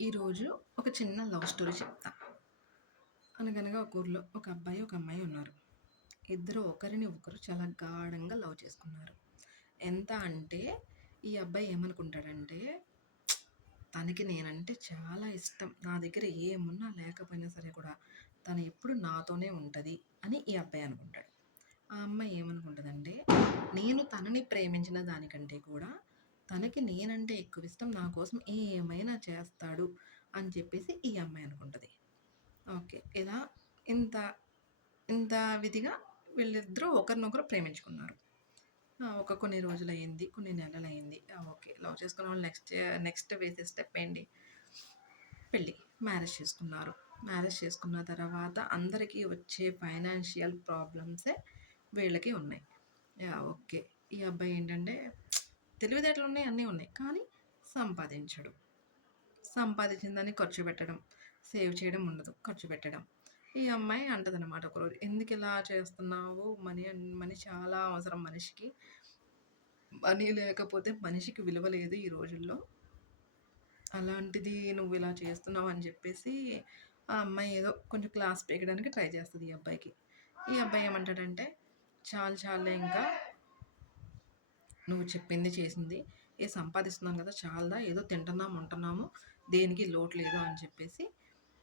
ఈరోజు ఒక చిన్న లవ్ స్టోరీ చెప్తా. అనగనగా ఒక ఊర్లో ఒక అబ్బాయి ఒక అమ్మాయి ఉన్నారు. ఇద్దరు ఒకరిని ఒకరు చాలా గాఢంగా లవ్ చేసుకున్నారు. ఎంత అంటే ఈ అబ్బాయి ఏమనుకుంటాడంటే తనకి నేనంటే చాలా ఇష్టం. నా దగ్గర ఏమున్నా లేకపోయినా సరే కూడా తను ఎప్పుడు నాతోనే ఉంటుంది అని ఈ అబ్బాయి అనుకుంటాడు. ఆ అమ్మాయి ఏమనుకుంటుందంటే నేను తనని ప్రేమించిన దానికంటే కూడా తనకి నేనంటే ఎక్కువ ఇష్టం నా కోసం ఏమైనా చేస్తాడు అని చెప్పేసి ఈ అమ్మాయి అనుకుంటుంది. ఓకే. ఇలా ఇంత ఇంత విధిగా వీళ్ళిద్దరూ ఒకరినొకరు ప్రేమించుకున్నారు. ఒక కొన్ని రోజులు అయింది కొన్ని నెలలు అయింది ఓకే. లవ్ చేసుకున్న వాళ్ళు నెక్స్ట్ నెక్స్ట్ వేసే స్టెప్ ఏంటి? పెళ్ళి మ్యారేజ్ చేసుకున్నారు. మ్యారేజ్ చేసుకున్న తర్వాత అందరికీ వచ్చే ఫైనాన్షియల్ ప్రాబ్లమ్సే వీళ్ళకి ఉన్నాయి. ఓకే. ఈ అబ్బాయి ఏంటంటే తెలివితేటలు ఉన్నాయి అన్నీ ఉన్నాయి. కానీ సంపాదించడు. సంపాదించిన దాన్ని ఖర్చు పెట్టడం సేవ్ చేయడం ఉండదు ఖర్చు పెట్టడం. ఈ అమ్మాయి అంటదనమాట ఒకరోజు ఎందుకు ఇలా చేస్తున్నావు? మనీ మనీ చాలా అవసరం మనిషికి. మనీ లేకపోతే మనిషికి విలువ లేదు ఈ రోజుల్లో. అలాంటిది నువ్వు ఇలా చేస్తున్నావు అని చెప్పేసి ఆ అమ్మాయి ఏదో కొంచెం క్లాస్ పెరగడానికి ట్రై చేస్తుంది ఈ అబ్బాయికి. ఈ అబ్బాయి ఏమంటాడంటే చాలు చాలే ఇంకా నువ్వు చెప్పింది చేసింది. ఏ సంపాదిస్తున్నాం కదా చాలా ఏదో తింటున్నాము ఉంటున్నాము దేనికి లోటు లేదు అని చెప్పేసి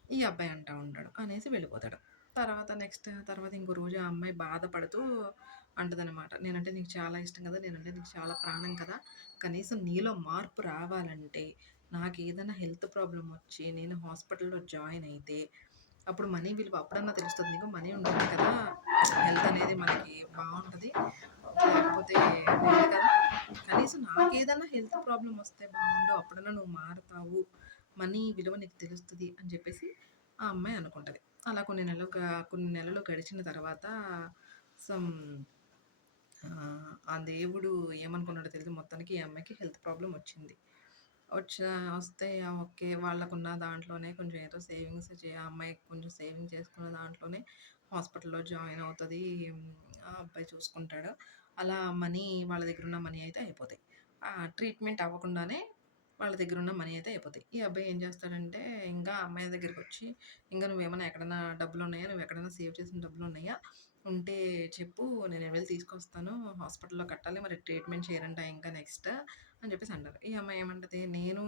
ఈ అబ్బాయి అంటూ ఉంటాడు అనేసి వెళ్ళిపోతాడు. తర్వాత నెక్స్ట్ తర్వాత ఇంకో రోజు ఆ అమ్మాయి బాధపడుతూ అంటదనమాట నేనంటే నీకు చాలా ఇష్టం కదా నేనంటే నీకు చాలా ప్రాణం కదా కనీసం నీలో మార్పు రావాలంటే నాకు ఏదైనా హెల్త్ ప్రాబ్లం వచ్చి నేను హాస్పిటల్లో జాయిన్ అయితే అప్పుడు మనీ విలువ అప్పుడన్నా తెలుస్తుంది. నీకు మనీ ఉంటుంది కదా హెల్త్ అనేది మనకి బాగుంటుంది. లేకపోతే కదా. కనీసం నాకు ఏదైనా హెల్త్ ప్రాబ్లం వస్తే బాగుండు అప్పుడన్నా నువ్వు మారుతావు మనీ విలువ నీకు తెలుస్తుంది అని చెప్పేసి ఆ అమ్మాయి అనుకుంటుంది. అలా కొన్ని నెలలు కొన్ని నెలలు గడిచిన తర్వాత సమ్ ఆ దేవుడు ఏమనుకున్నాడో తెలియదు. మొత్తానికి ఈ అమ్మాయికి హెల్త్ ప్రాబ్లం వచ్చింది. వచ్చా వస్తే ఓకే వాళ్ళకున్న దాంట్లోనే కొంచెం ఏదో సేవింగ్స్ చే ఆ అమ్మాయి కొంచెం సేవింగ్ చేసుకున్న దాంట్లోనే హాస్పిటల్లో జాయిన్ అవుతుంది. ఆ అబ్బాయి చూసుకుంటాడు. అలా మనీ వాళ్ళ దగ్గర ఉన్న మనీ అయితే అయిపోతాయి. ట్రీట్మెంట్ అవ్వకుండానే వాళ్ళ దగ్గర ఉన్న మనీ అయితే అయిపోతాయి. ఈ అబ్బాయి ఏం చేస్తాడంటే ఇంకా అమ్మాయి దగ్గరికి వచ్చి ఇంకా నువ్వేమైనా ఎక్కడైనా డబ్బులు ఉన్నాయా నువ్వు ఎక్కడైనా సేవ్ చేసిన డబ్బులు ఉన్నాయా ఉంటే చెప్పు నేను వెళ్ళి తీసుకొస్తాను? హాస్పిటల్లో కట్టాలి మరి ట్రీట్మెంట్ చేయరంట ఇంకా నెక్స్ట్ అని చెప్పేసి అంటారు. ఈ అమ్మాయి ఏమంటది నేను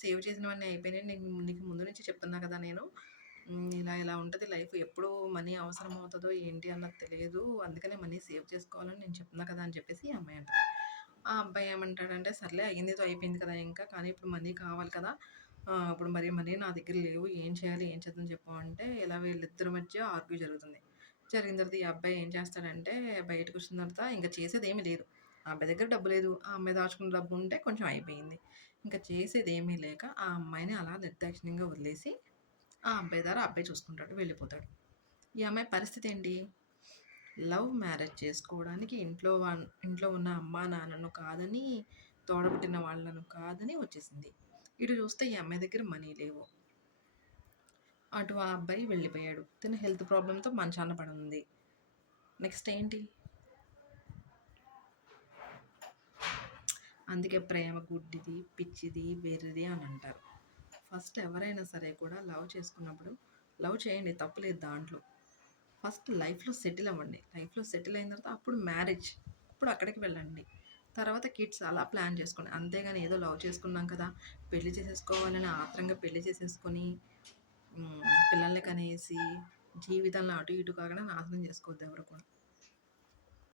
సేవ్ చేసినవన్నీ అయిపోయినాయి నీకు నీకు ముందు నుంచి చెప్తున్నా కదా నేను. ఇలా ఇలా ఉంటుంది లైఫ్. ఎప్పుడు మనీ అవసరం అవుతుందో ఏంటి అన్నది తెలియదు. అందుకనే మనీ సేవ్ చేసుకోవాలని నేను చెప్తున్నా కదా అని చెప్పేసి ఈ అమ్మాయి అంటారు ఆ అబ్బాయి ఏమంటాడంటే సర్లే అయ్యిందితో అయిపోయింది కదా ఇంకా కానీ ఇప్పుడు మనీ కావాలి కదా. ఇప్పుడు మరి మనీ నా దగ్గర లేవు. ఏం చేయాలి ఏం చేద్దాం చెప్పు అంటే ఇలా వీళ్ళిద్దరి మధ్య ఆర్గ్యూ జరుగుతుంది. జరిగిన తర్వాత ఈ అబ్బాయి ఏం చేస్తాడంటే బయటకు వచ్చిన తర్వాత ఇంకా చేసేది ఏమీ లేదు. ఆ అబ్బాయి దగ్గర డబ్బు లేదు. ఆ అమ్మాయి దాచుకున్న డబ్బు ఉంటే కొంచెం అయిపోయింది. ఇంకా చేసేది ఏమీ లేక ఆ అమ్మాయిని అలా నిర్దాక్షిణ్యంగా వదిలేసి ఆ అబ్బాయి ద్వారా అబ్బాయి చూసుకుంటాడు వెళ్ళిపోతాడు. ఈ అమ్మాయి పరిస్థితి ఏంటి? లవ్ మ్యారేజ్ చేసుకోవడానికి ఇంట్లో ఇంట్లో ఉన్న అమ్మా నాన్నను కాదని తోడబుట్టిన వాళ్ళను కాదని వచ్చేసింది. ఇటు చూస్తే ఈ అమ్మాయి దగ్గర మనీ లేవు. అటు ఆ అబ్బాయి వెళ్ళిపోయాడు. తన హెల్త్ ప్రాబ్లంతో మంచాన పడుంది. నెక్స్ట్ ఏంటి? అందుకే ప్రేమ గుడ్డిది పిచ్చిది వెర్రిది అని అంటారు. ఫస్ట్ ఎవరైనా సరే కూడా లవ్ చేసుకున్నప్పుడు లవ్ చేయండి తప్పులేదు దాంట్లో. ఫస్ట్ లైఫ్లో సెటిల్ అవ్వండి. లైఫ్లో సెటిల్ అయిన తర్వాత అప్పుడు మ్యారేజ్ అప్పుడు అక్కడికి వెళ్ళండి. తర్వాత కిడ్స్ అలా ప్లాన్ చేసుకోండి అంతేగాని ఏదో లవ్ చేసుకున్నాం కదా పెళ్ళి చేసేసుకోవాలని ఆత్రంగా పెళ్ళి చేసేసుకొని పిల్లల్ని కనేసి జీవితంలో అటు ఇటు కాకుండా నాశనం చేసుకోవద్దు ఎవరు కూడా.